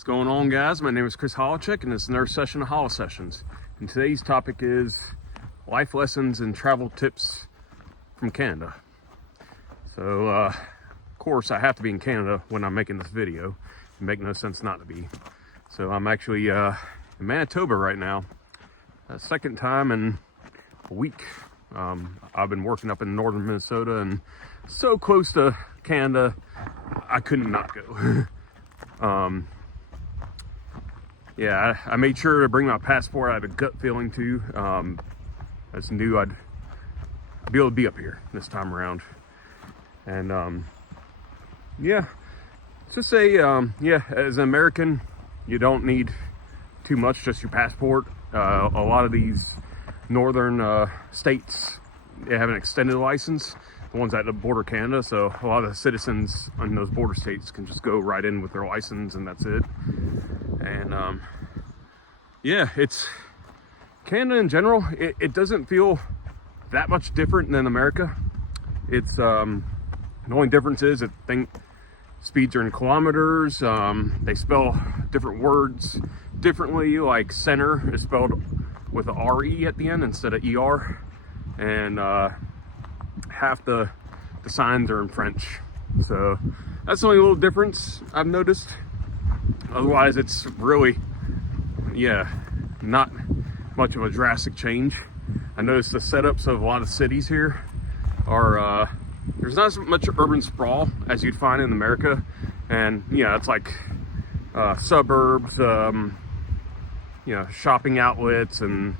What's going on, guys? My name is Chris Holochek, and this is another session of Holo Sessions. And today's topic is life lessons and travel tips from Canada. So, of course, I have to be in Canada when I'm making this video. It makes no sense not to be. So I'm actually in Manitoba right now. Second time in a week. I've been working up in northern Minnesota and so close to Canada, I couldn't not go. Yeah, I made sure to bring my passport. I had a gut feeling too. I just knew I'd be able to be up here this time around. And yeah, let's just say, yeah, as an American, you don't need too much, just your passport. A lot of these northern states, they have an extended license, the ones at the border Canada. So a lot of the citizens in those border states can just go right in with their license and that's it. And yeah, it's Canada in general. It doesn't feel that much different than America. It's the only difference is that speeds are in kilometers. They spell different words differently. Like center is spelled with a R-E at the end instead of E-R. And half the signs are in French. So that's the only little difference I've noticed. Otherwise, it's really, yeah, not much of a drastic change. I noticed the setups of a lot of cities here are, there's not as much urban sprawl as you'd find in America. And, yeah, it's like suburbs, you know, shopping outlets and,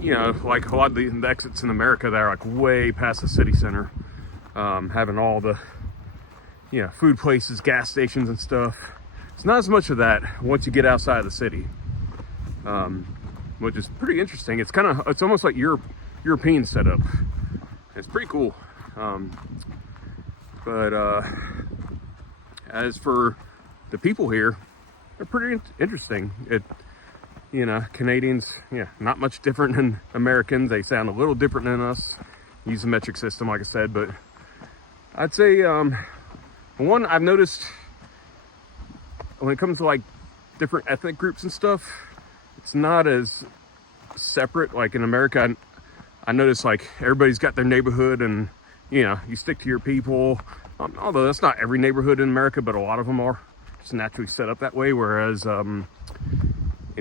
you know, like a lot of the exits in America that are like way past the city center, having all the, you know, food places, gas stations and stuff. It's not as much of that once you get outside of the city, which is pretty interesting. It's it's almost like European setup. It's pretty cool. But as for the people here, they're pretty interesting. You know, Canadians, yeah, not much different than Americans. They sound a little different than us. Use the metric system, like I said, but I'd say one I've noticed when it comes to like different ethnic groups and stuff, it's not as separate. Like in America, I notice like everybody's got their neighborhood and, you know, you stick to your people. Although that's not every neighborhood in America, but a lot of them are just naturally set up that way. Whereas in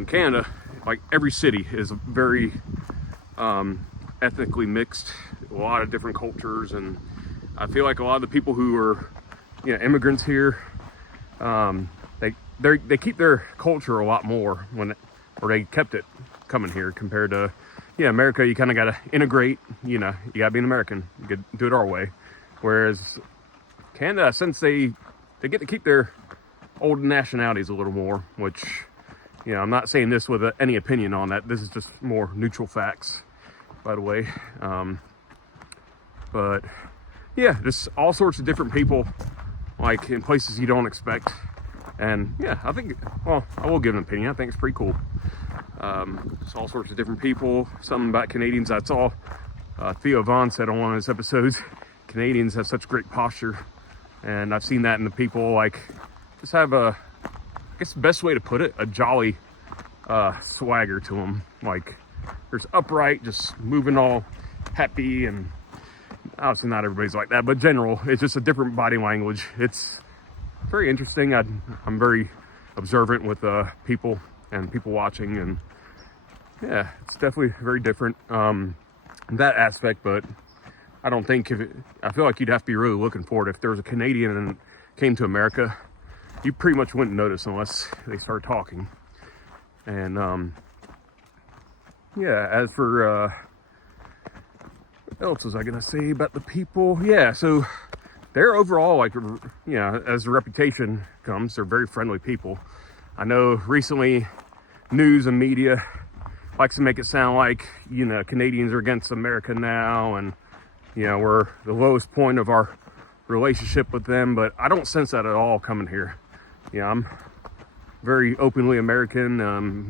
Canada, like every city is very ethnically mixed, a lot of different cultures. And I feel like a lot of the people who are, you know, immigrants here, they keep their culture a lot more or they kept it coming here compared to, yeah, America. You kind of got to integrate, you know, you got to be an American, you could do it our way. Whereas Canada, since they get to keep their old nationalities a little more, which, you know, I'm not saying this with any opinion on that. This is just more neutral facts, by the way. But yeah, just all sorts of different people, like in places you don't expect. And yeah, I think, well, I will give an opinion. I think it's pretty cool. It's all sorts of different people. Something about Canadians I saw, Theo Vaughn said on one of his episodes, Canadians have such great posture. And I've seen that in the people, like, just have I guess the best way to put it, a jolly swagger to them. Like, there's upright, just moving all happy, and obviously not everybody's like that, but general, it's just a different body language. It's very interesting. I'm very observant with people and people watching, and yeah, it's definitely very different in that aspect. But I don't think I feel like you'd have to be really looking for it. If there was a Canadian and came to America, you pretty much wouldn't notice unless they started talking. And yeah, as for what else was I gonna say about the people? Yeah, so they're overall, like, you know, as the reputation comes, they're very friendly people. I know recently news and media likes to make it sound like, you know, Canadians are against America now, and, you know, we're the lowest point of our relationship with them, but I don't sense that at all coming here. You know, I'm very openly American.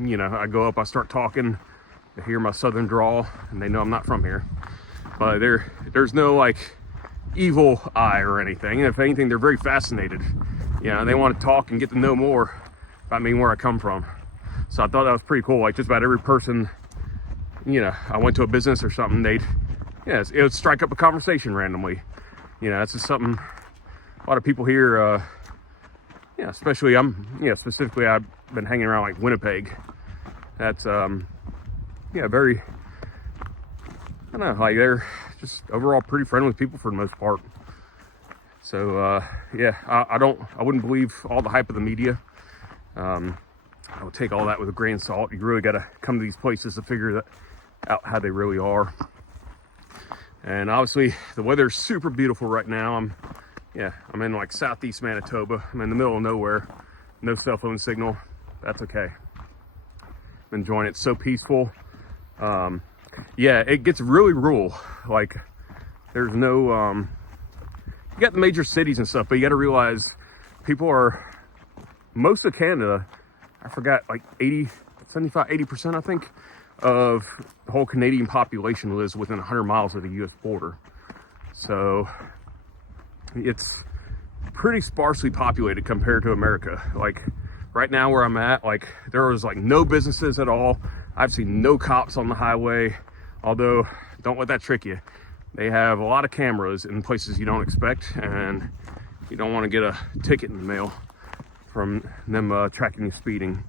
You know, I go up, I start talking, they hear my southern drawl, and they know I'm not from here. But there's no like evil eye or anything. If anything, they're very fascinated they want to talk and get to know more about me and where I come from. So I thought that was pretty cool. Like just about every person, I went to a business or something, it would strike up a conversation randomly. That's just something a lot of people here, especially specifically I've been hanging around like Winnipeg. That's, very, I don't know, like they're just overall pretty friendly people for the most part. So, I wouldn't believe all the hype of the media. I would take all that with a grain of salt. You really got to come to these places to figure out how they really are. And obviously the weather's super beautiful right now. I'm in like southeast Manitoba. I'm in the middle of nowhere, no cell phone signal. That's okay. I'm enjoying it. It's so peaceful. It gets really rural. Like there's no, you got the major cities and stuff, but you got to realize most of Canada, I forgot, like 80% I think of the whole Canadian population lives within 100 miles of the US border. So it's pretty sparsely populated compared to America. Like right now where I'm at, like there was like no businesses at all. I've seen no cops on the highway, although don't let that trick you. They have a lot of cameras in places you don't expect, and you don't want to get a ticket in the mail from them tracking you speeding.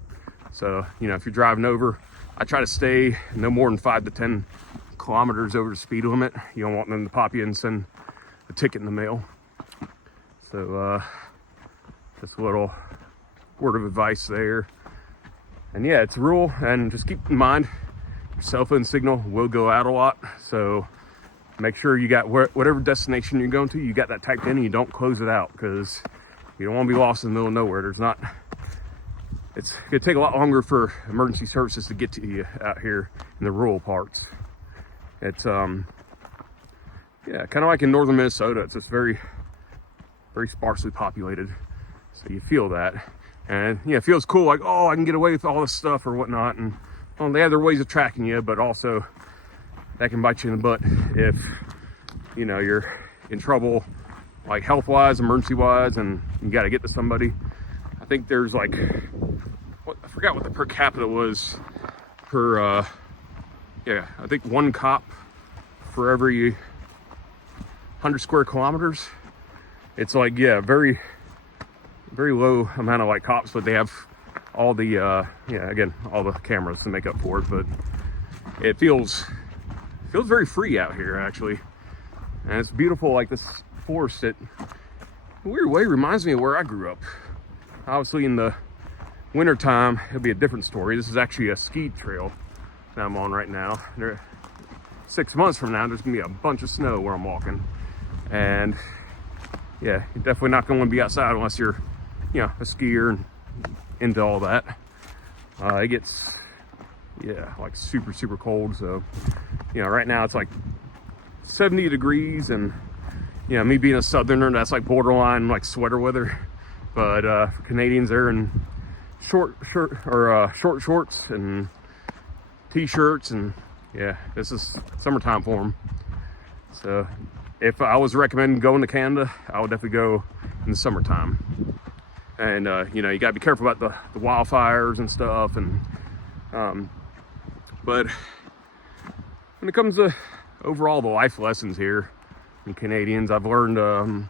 So, if you're driving over, I try to stay no more than 5 to 10 kilometers over the speed limit. You don't want them to pop you and send a ticket in the mail. So, just a little word of advice there. And it's rural, and just keep in mind, your cell phone signal will go out a lot. So make sure you got whatever destination you're going to, you got that typed in and you don't close it out, because you don't want to be lost in the middle of nowhere. It's going to take a lot longer for emergency services to get to you out here in the rural parts. It's, kind of like in northern Minnesota. It's just very, very sparsely populated. So you feel that. And, it feels cool, like, oh, I can get away with all this stuff or whatnot. And, they have their ways of tracking you, but also that can bite you in the butt if, you're in trouble, like health-wise, emergency-wise, and you got to get to somebody. I think there's like, I forgot what the per capita was per, I think one cop for every 100 square kilometers. It's like, very, very low amount of like cops, but they have all the, all the cameras to make up for it. But it feels very free out here, actually. And it's beautiful, like this forest. It, in a weird way, reminds me of where I grew up. Obviously, in the winter time, it'll be a different story. This is actually a ski trail that I'm on right now. 6 months from now, there's gonna be a bunch of snow where I'm walking. And you're definitely not gonna be outside unless you're, a skier and into all that. It gets, like super, super cold. So, right now it's like 70 degrees, and, me being a southerner, that's like borderline like sweater weather. But for Canadians, they're in short shorts and t-shirts, and this is summertime for them. So if I was recommending going to Canada, I would definitely go in the summertime. And you gotta be careful about the wildfires and stuff. And but when it comes to overall the life lessons here in Canadians, I've learned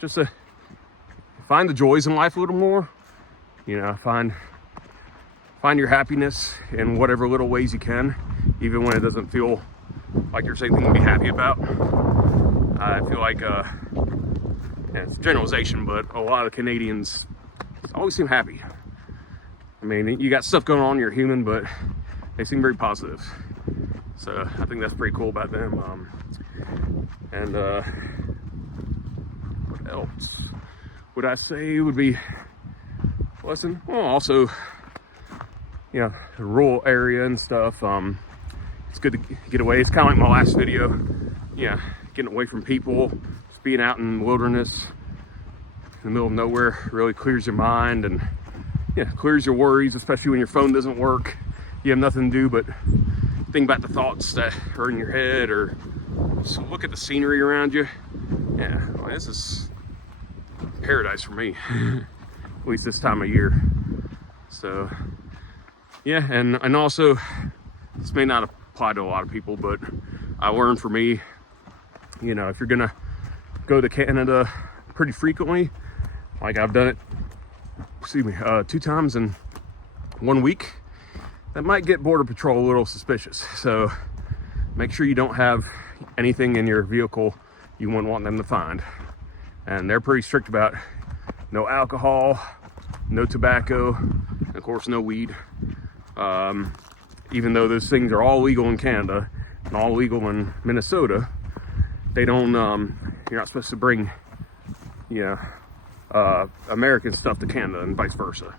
just to find the joys in life a little more. Find your happiness in whatever little ways you can, even when it doesn't feel like you're saying something to be happy about. I feel like it's a generalization, but a lot of Canadians always seem happy. I mean, you got stuff going on, you're human, but they seem very positive. So I think that's pretty cool about them. And what else would I say would be a lesson? Well, also, the rural area and stuff. It's good to get away. It's kind of like my last video. Getting away from people, just being out in the wilderness, in the middle of nowhere, really clears your mind and clears your worries, especially when your phone doesn't work. You have nothing to do but think about the thoughts that are in your head, or just look at the scenery around you. This is paradise for me, at least this time of year. So yeah, and also, this may not apply to a lot of people, but I learned for me, you know, if you're gonna go to Canada pretty frequently, like I've done it, 2 times in 1 week, that might get Border Patrol a little suspicious. So make sure you don't have anything in your vehicle you wouldn't want them to find. And they're pretty strict about no alcohol, no tobacco, and of course no weed. Even though those things are all legal in Canada and all legal in Minnesota, they don't, you're not supposed to bring, you know, American stuff to Canada and vice versa.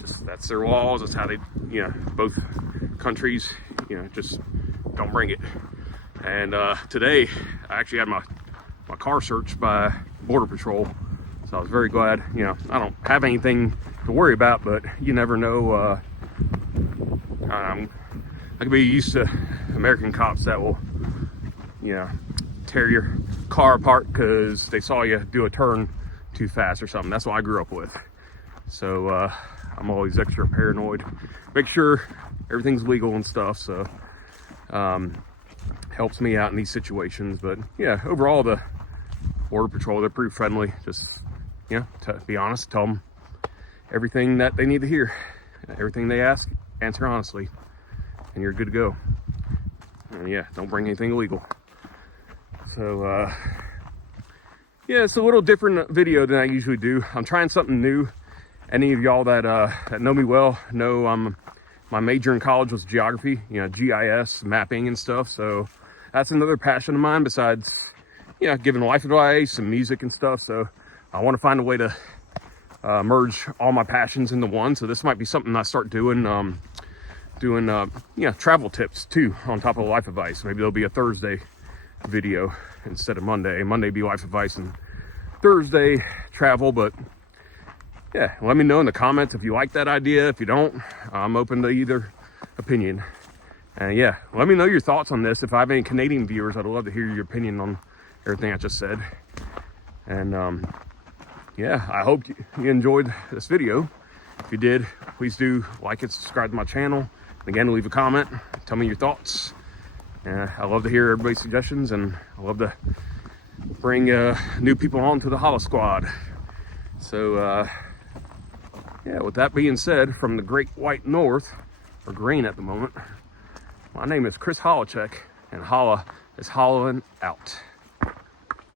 Just, that's their laws. That's how they, you know, both countries, you know, just don't bring it. And today I actually had my car searched by Border Patrol, so I was very glad. You know, I don't have anything to worry about, but you never know. I could be used to American cops that will, you know, tear your car apart because they saw you do a turn too fast or something. That's what I grew up with. So I'm always extra paranoid. Make sure everything's legal and stuff. So helps me out in these situations. But yeah, overall the Border Patrol, they're pretty friendly. Just, you know, to be honest, tell them everything that they need to hear. Everything they ask, answer honestly, and you're good to go. And yeah, don't bring anything illegal. So yeah, it's a little different video than I usually do. I'm trying something new. Any of y'all that that know me well know my major in college was geography, you know, GIS, mapping and stuff. So that's another passion of mine besides, you know, giving life advice and music and stuff. So I want to find a way to merge all my passions into one. So this might be something I start doing, you know, travel tips too on top of life advice. Maybe there'll be a Thursday video instead of Monday. Monday be life advice and Thursday travel. But yeah, let me know in the comments if you like that idea. If you don't, I'm open to either opinion. And yeah, let me know your thoughts on this. If I have any Canadian viewers, I'd love to hear your opinion on everything I just said. And yeah, I hope you enjoyed this video. If you did, please do like it, subscribe to my channel. And again, leave a comment, tell me your thoughts. I love to hear everybody's suggestions, and I love to bring new people on to the Hollow Squad. So yeah, with that being said, from the Great White North, or green at the moment, my name is Chris Hollowcheck, and Holla is hollowing out.